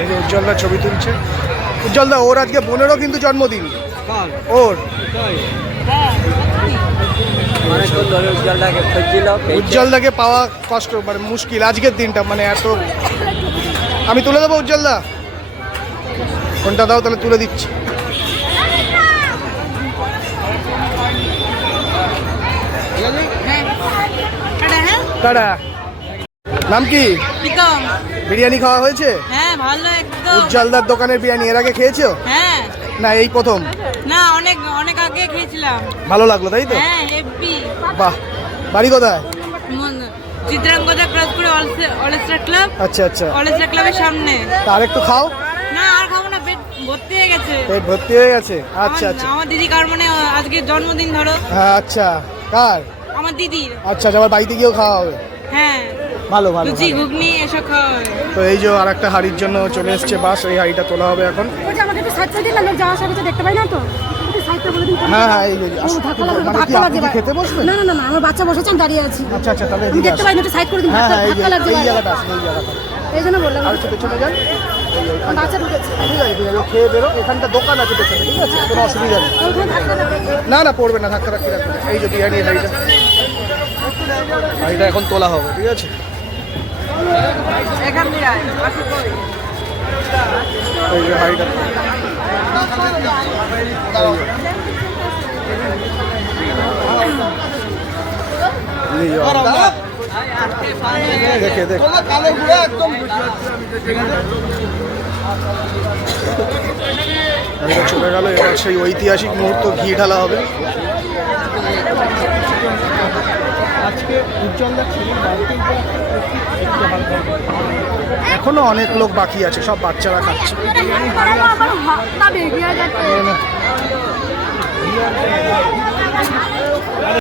এই যে উজ্জ্বলদা ছবি তুলছে। উজ্জ্বলদা ওর আজকে 15 কিন্তু জন্মদিন ওর। উজ্জ্বলদাকে পাওয়া কষ্ট, মানে মুশকিল আজকের দিনটা, মানে এত। আমি তুলে দেবো উজ্জ্বলদা, ফোনটা দাও তাহলে তুলে দিচ্ছি। কারা নাম কি? বিরিয়ানি খাওয়া হয়েছে? হ্যাঁ ভালো একদম। উজ্জ্বলদার দোকানের বিরিয়ানি এর আগে খেয়েছো? হ্যাঁ। না এই প্রথম? না অনেক অনেক আগে খেয়েছিলাম। ভালো লাগলো তাই তো? হ্যাঁ হেভি। বাহ, বাড়ি কোথায়? চিত্রাঙ্গদা ক্রস করে অলস্টার ক্লাব। আচ্ছা আচ্ছা, অলস্টার ক্লাবের সামনে। আর একটু খাও। না আর খাবো না, পেট ভর্তি হয়ে গেছে। পেট ভর্তি হয়ে গেছে? আচ্ছা আচ্ছা। আমার দিদি কার মানে আজকে জন্মদিন ধরো। হ্যাঁ আচ্ছা, কার? আমার দিদির। আচ্ছা, আমার বাড়িতে গিয়েও খাওয়া হবে। হ্যাঁ ভালো ভালো। লুচি ঘুগনি এসব খাওয়া হবে। তো এই যে আর একটা হাড়ির জন্য চলে এসছে বাস, এই হাড়িটা তোলা হবে এখন। আমাকে একটু সাইড সাইডে লোক যাওয়ার সাথে দেখতে পাই না তো, একটু সাইডটা বলে দিন। হ্যাঁ হ্যাঁ, এই যে মানে কি আপনি কি খেতে বসবেন? না না না, আমার বাচ্চা বসেছে, আমি দাঁড়িয়ে আছি। আচ্ছা আচ্ছা, তাহলে আমি দেখতে পাই না, একটু সাইড করে দিন। হ্যাঁ হ্যাঁ, ধাক্কা লাগছে, এই জায়গাটা আছে, এই জায়গাটা। এই জন্য বললাম। আর একটু পেছনে যান। বাচ্চা ঢুকেছে। ঠিক আছে ঠিক আছে, খেয়ে বেরো, এখানটা দোকান আছে পেছনে, ঠিক আছে, কোনো অসুবিধা নেই। না না, পড়বে না, ধাক্কা ধাক্কি রাখবে। এই যে বিরিয়ানি হাড়িটা, হাড়িটা এখন তোলা হবে, ঠিক আছে। এখান দিয়ে আয় বাকি কই। এই যে হাড়িটা দেখে দেখ চলে গেল। এবার সেই ঐতিহাসিক মুহূর্ত, ঘি ঢালা হবে। আজকে উজ্জ্বলদার ছেলের বাড়িতে এখনো অনেক লোক বাকি আছে, সব বাচ্চারা খাচ্ছে।